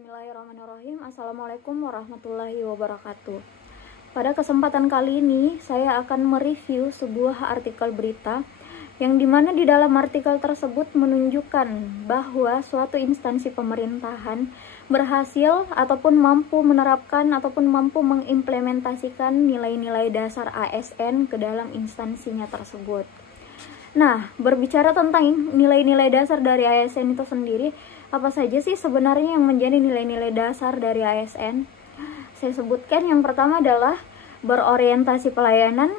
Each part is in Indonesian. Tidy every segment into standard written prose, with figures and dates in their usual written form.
Bismillahirrahmanirrahim. Assalamualaikum warahmatullahi wabarakatuh. Pada kesempatan kali ini saya akan mereview sebuah artikel berita yang dimana di dalam artikel tersebut menunjukkan bahwa suatu instansi pemerintahan berhasil ataupun mampu menerapkan ataupun mampu mengimplementasikan nilai-nilai dasar ASN ke dalam instansinya tersebut. Nah, berbicara tentang nilai-nilai dasar dari ASN itu sendiri, apa saja sih sebenarnya yang menjadi nilai-nilai dasar dari ASN? Saya sebutkan yang pertama adalah berorientasi pelayanan,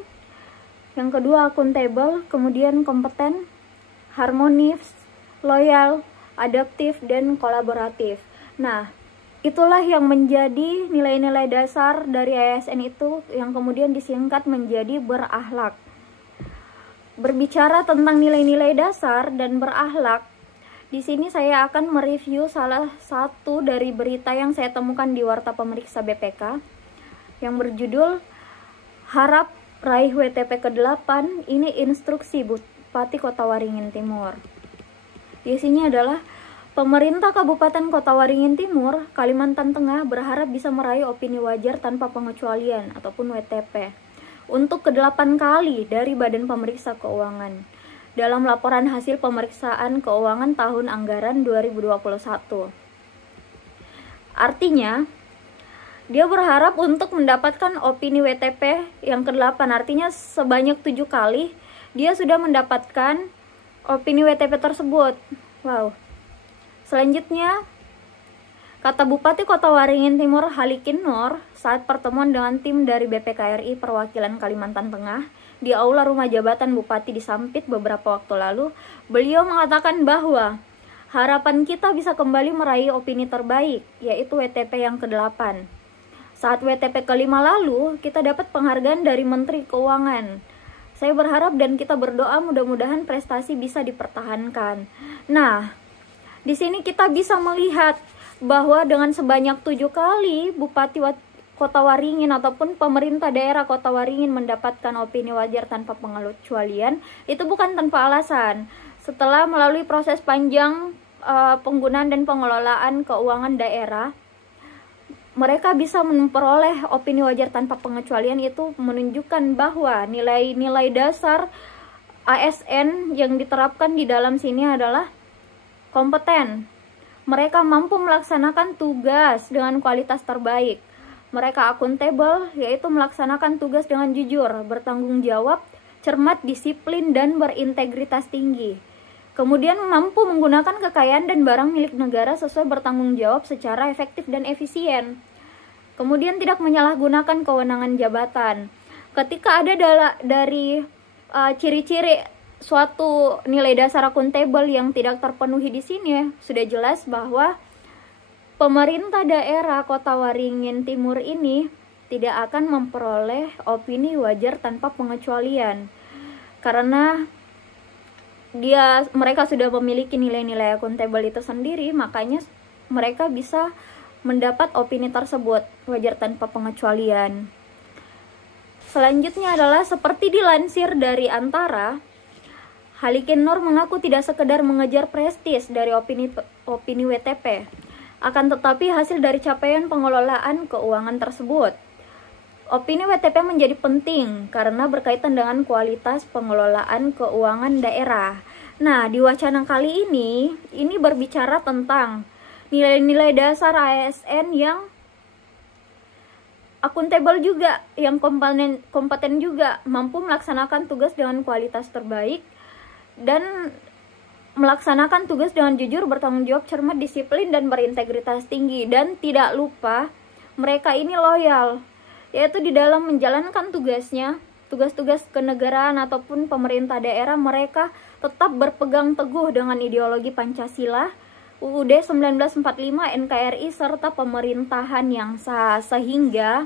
yang kedua akuntabel, kemudian kompeten, harmonis, loyal, adaptif, dan kolaboratif. Nah, itulah yang menjadi nilai-nilai dasar dari ASN itu yang kemudian disingkat menjadi berakhlak. Berbicara tentang nilai-nilai dasar dan berakhlak, di sini saya akan mereview salah satu dari berita yang saya temukan di Warta Pemeriksa BPK yang berjudul Harap Raih WTP ke-8, ini instruksi Bupati Kota Waringin Timur. Isinya adalah pemerintah Kabupaten Kota Waringin Timur, Kalimantan Tengah berharap bisa meraih opini wajar tanpa pengecualian ataupun WTP untuk ke-8 kali dari Badan Pemeriksa Keuangan dalam laporan hasil pemeriksaan keuangan tahun anggaran 2021. Artinya, dia berharap untuk mendapatkan opini WTP yang ke-8, artinya sebanyak 7 kali dia sudah mendapatkan opini WTP tersebut. Wow. Selanjutnya, kata Bupati Kota Waringin Timur Halikin Nur saat pertemuan dengan tim dari BPKRI Perwakilan Kalimantan Tengah di Aula Rumah Jabatan Bupati di Sampit beberapa waktu lalu, beliau mengatakan bahwa harapan kita bisa kembali meraih opini terbaik, yaitu WTP yang ke-8. Saat WTP ke-5 lalu, kita dapat penghargaan dari Menteri Keuangan. Saya berharap dan kita berdoa mudah-mudahan prestasi bisa dipertahankan. Nah, di sini kita bisa melihat bahwa dengan sebanyak 7 kali Bupati Kota Waringin ataupun pemerintah daerah Kota Waringin mendapatkan opini wajar tanpa pengecualian, itu bukan tanpa alasan. Setelah melalui proses panjang penggunaan dan pengelolaan keuangan daerah, mereka bisa memperoleh opini wajar tanpa pengecualian. Itu menunjukkan bahwa nilai-nilai dasar ASN yang diterapkan di dalam sini adalah kompeten. Mereka mampu melaksanakan tugas dengan kualitas terbaik. Mereka akuntabel, yaitu melaksanakan tugas dengan jujur, bertanggung jawab, cermat, disiplin, dan berintegritas tinggi. Kemudian mampu menggunakan kekayaan dan barang milik negara sesuai bertanggung jawab secara efektif dan efisien. Kemudian tidak menyalahgunakan kewenangan jabatan. Ketika ada dari ciri-ciri suatu nilai dasar akuntabel yang tidak terpenuhi di sini, sudah jelas bahwa pemerintah daerah Kota Waringin Timur ini tidak akan memperoleh opini wajar tanpa pengecualian karena mereka sudah memiliki nilai-nilai akuntabel itu sendiri, makanya mereka bisa mendapat opini tersebut wajar tanpa pengecualian. Selanjutnya adalah seperti dilansir dari Antara, Halikin Nur mengaku tidak sekedar mengejar prestis dari opini WTP, akan tetapi hasil dari capaian pengelolaan keuangan tersebut. Opini WTP menjadi penting karena berkaitan dengan kualitas pengelolaan keuangan daerah. Nah, di wacana kali ini berbicara tentang nilai-nilai dasar ASN yang akuntabel juga, yang kompeten juga, mampu melaksanakan tugas dengan kualitas terbaik, dan melaksanakan tugas dengan jujur, bertanggung jawab, cermat, disiplin, dan berintegritas tinggi. Dan tidak lupa, mereka ini loyal, yaitu di dalam menjalankan tugasnya, tugas-tugas kenegaraan ataupun pemerintah daerah, mereka tetap berpegang teguh dengan ideologi Pancasila, UUD 1945, NKRI, serta pemerintahan yang sah, sehingga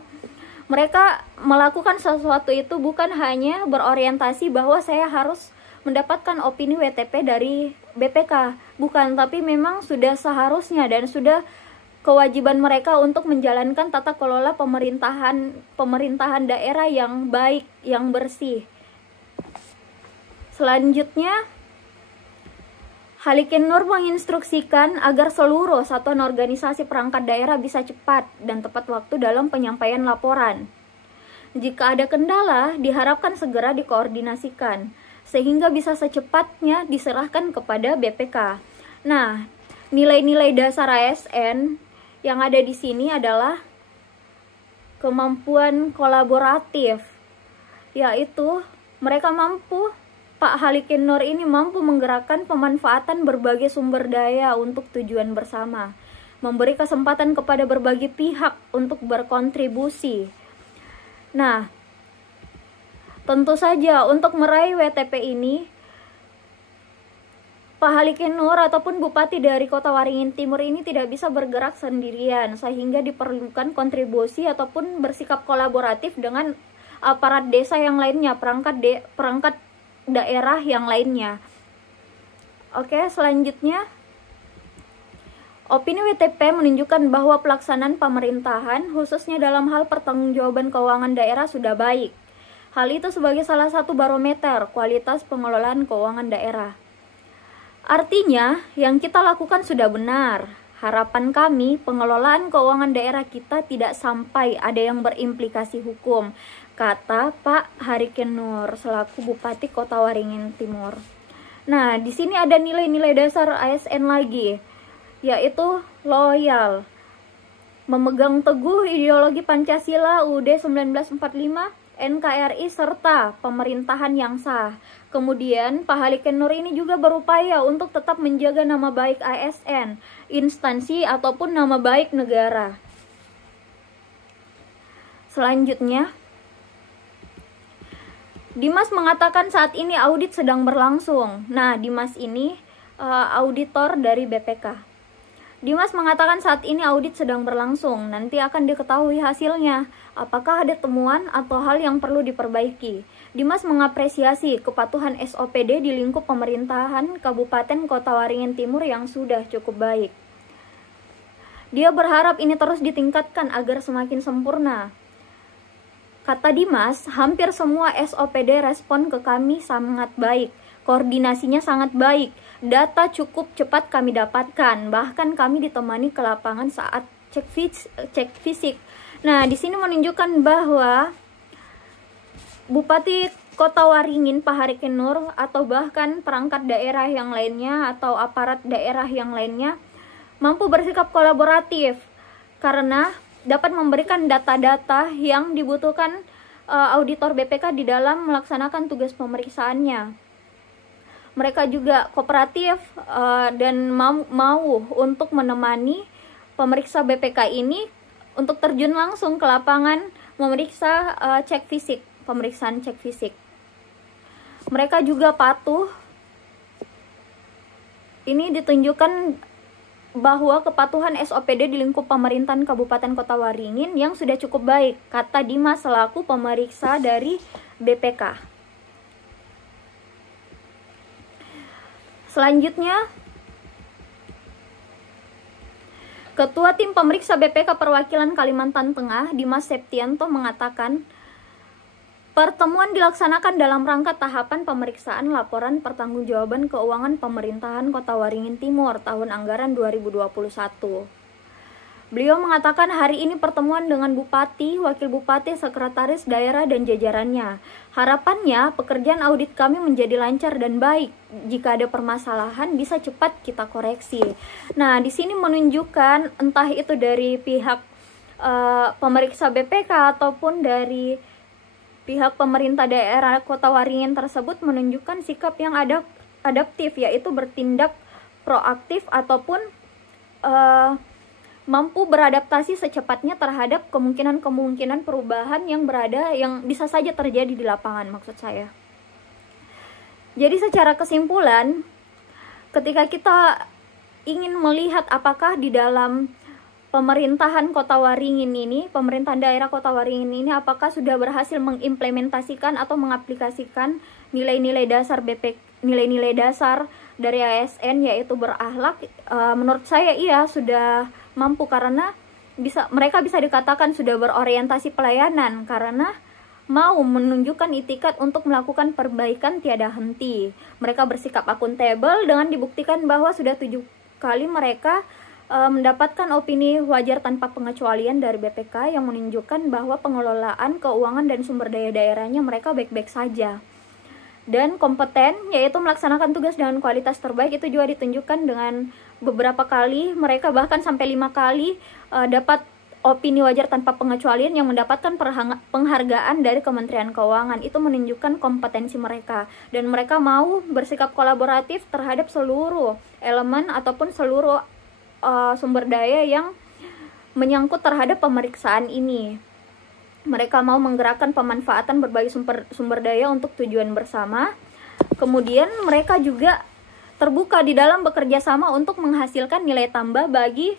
mereka melakukan sesuatu itu bukan hanya berorientasi bahwa saya harus mendapatkan opini WTP dari BPK, bukan, tapi memang sudah seharusnya dan sudah kewajiban mereka untuk menjalankan tata kelola pemerintahan daerah yang baik, yang bersih. Selanjutnya, Halikin Nur menginstruksikan agar seluruh satuan organisasi perangkat daerah bisa cepat dan tepat waktu dalam penyampaian laporan. Jika ada kendala, diharapkan segera dikoordinasikan, sehingga bisa secepatnya diserahkan kepada BPK. Nah, nilai-nilai dasar ASN yang ada di sini adalah kemampuan kolaboratif, yaitu mereka mampu, Pak Halikin Nur ini mampu menggerakkan pemanfaatan berbagai sumber daya untuk tujuan bersama, memberi kesempatan kepada berbagai pihak untuk berkontribusi. Nah, tentu saja untuk meraih WTP ini, Pak Halikin Nur ataupun Bupati dari Kota Waringin Timur ini tidak bisa bergerak sendirian, sehingga diperlukan kontribusi ataupun bersikap kolaboratif dengan aparat desa yang lainnya, perangkat daerah yang lainnya. Oke, selanjutnya opini WTP menunjukkan bahwa pelaksanaan pemerintahan khususnya dalam hal pertanggungjawaban keuangan daerah sudah baik. Hal itu sebagai salah satu barometer kualitas pengelolaan keuangan daerah. Artinya, yang kita lakukan sudah benar. Harapan kami, pengelolaan keuangan daerah kita tidak sampai ada yang berimplikasi hukum, kata Pak Halikin Nur selaku Bupati Kota Waringin Timur. Nah, di sini ada nilai-nilai dasar ASN lagi, yaitu loyal, memegang teguh ideologi Pancasila UUD 1945, NKRI serta pemerintahan yang sah. Kemudian Pak Halikin Nur ini juga berupaya untuk tetap menjaga nama baik ASN, instansi ataupun nama baik negara. Selanjutnya, Dimas mengatakan saat ini audit sedang berlangsung. Nah, Dimas ini auditor dari BPK. Dimas mengatakan saat ini audit sedang berlangsung, nanti akan diketahui hasilnya, apakah ada temuan atau hal yang perlu diperbaiki. Dimas mengapresiasi kepatuhan SOPD di lingkup pemerintahan Kabupaten Kota Waringin Timur yang sudah cukup baik. Dia berharap ini terus ditingkatkan agar semakin sempurna. Kata Dimas, hampir semua SOPD respon ke kami sangat baik, koordinasinya sangat baik, data cukup cepat kami dapatkan, bahkan kami ditemani ke lapangan saat cek fisik. Nah, di sini menunjukkan bahwa Bupati Kota Waringin Pak Halikin Nur atau bahkan perangkat daerah yang lainnya atau aparat daerah yang lainnya mampu bersikap kolaboratif karena dapat memberikan data-data yang dibutuhkan auditor BPK di dalam melaksanakan tugas pemeriksaannya. Mereka juga kooperatif dan mau untuk menemani pemeriksa BPK ini untuk terjun langsung ke lapangan memeriksa pemeriksaan cek fisik. Mereka juga patuh. Ini ditunjukkan bahwa kepatuhan SOPD di lingkup pemerintahan Kabupaten Kota Waringin yang sudah cukup baik, kata Dimas selaku pemeriksa dari BPK. Selanjutnya, Ketua Tim Pemeriksa BPK Perwakilan Kalimantan Tengah, Dimas Septianto mengatakan, pertemuan dilaksanakan dalam rangka tahapan pemeriksaan laporan pertanggungjawaban keuangan pemerintahan Kota Waringin Timur tahun anggaran 2021. Beliau mengatakan hari ini pertemuan dengan Bupati, Wakil Bupati, Sekretaris Daerah, dan jajarannya. Harapannya pekerjaan audit kami menjadi lancar dan baik. Jika ada permasalahan bisa cepat kita koreksi. Nah, di sini menunjukkan entah itu dari pihak pemeriksa BPK ataupun dari pihak pemerintah daerah Kota Waringin tersebut menunjukkan sikap yang adaptif, yaitu bertindak proaktif ataupun mampu beradaptasi secepatnya terhadap kemungkinan-kemungkinan perubahan yang bisa saja terjadi di lapangan, maksud saya. Jadi secara kesimpulan, ketika kita ingin melihat apakah di dalam pemerintahan Kota Waringin ini, pemerintahan daerah Kota Waringin ini apakah sudah berhasil mengimplementasikan atau mengaplikasikan nilai-nilai dasar nilai-nilai dasar dari ASN, yaitu berakhlak, menurut saya iya sudah mampu, karena mereka bisa dikatakan sudah berorientasi pelayanan karena mau menunjukkan itikat untuk melakukan perbaikan tiada henti. Mereka bersikap akuntabel dengan dibuktikan bahwa sudah 7 kali mereka mendapatkan opini wajar tanpa pengecualian dari BPK yang menunjukkan bahwa pengelolaan keuangan dan sumber daya daerahnya mereka baik-baik saja. Dan kompeten, yaitu melaksanakan tugas dengan kualitas terbaik, itu juga ditunjukkan dengan beberapa kali, mereka bahkan sampai 5 kali dapat opini wajar tanpa pengecualian yang mendapatkan penghargaan dari Kementerian Keuangan. Itu menunjukkan kompetensi mereka, dan mereka mau bersikap kolaboratif terhadap seluruh elemen ataupun seluruh sumber daya yang menyangkut terhadap pemeriksaan ini. Mereka mau menggerakkan pemanfaatan berbagai sumber daya untuk tujuan bersama. Kemudian mereka juga terbuka di dalam bekerja sama untuk menghasilkan nilai tambah bagi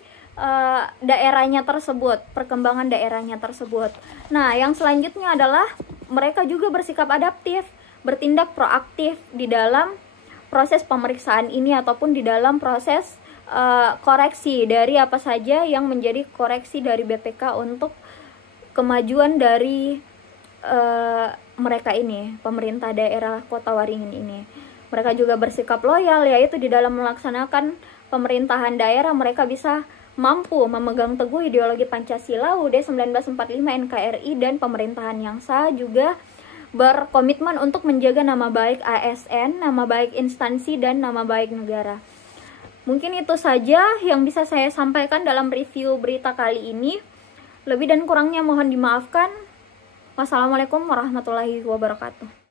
daerahnya tersebut, perkembangan daerahnya tersebut. Nah, yang selanjutnya adalah mereka juga bersikap adaptif, bertindak proaktif di dalam proses pemeriksaan ini ataupun di dalam proses koreksi dari apa saja yang menjadi koreksi dari BPK untuk kemajuan dari mereka ini, pemerintah daerah Kota Waringin ini. Mereka juga bersikap loyal, yaitu di dalam melaksanakan pemerintahan daerah mereka bisa mampu memegang teguh ideologi Pancasila, UUD 1945, NKRI, dan pemerintahan yang sah. Juga berkomitmen untuk menjaga nama baik ASN, nama baik instansi, dan nama baik negara. Mungkin itu saja yang bisa saya sampaikan dalam review berita kali ini. Lebih dan kurangnya mohon dimaafkan. Wassalamualaikum warahmatullahi wabarakatuh.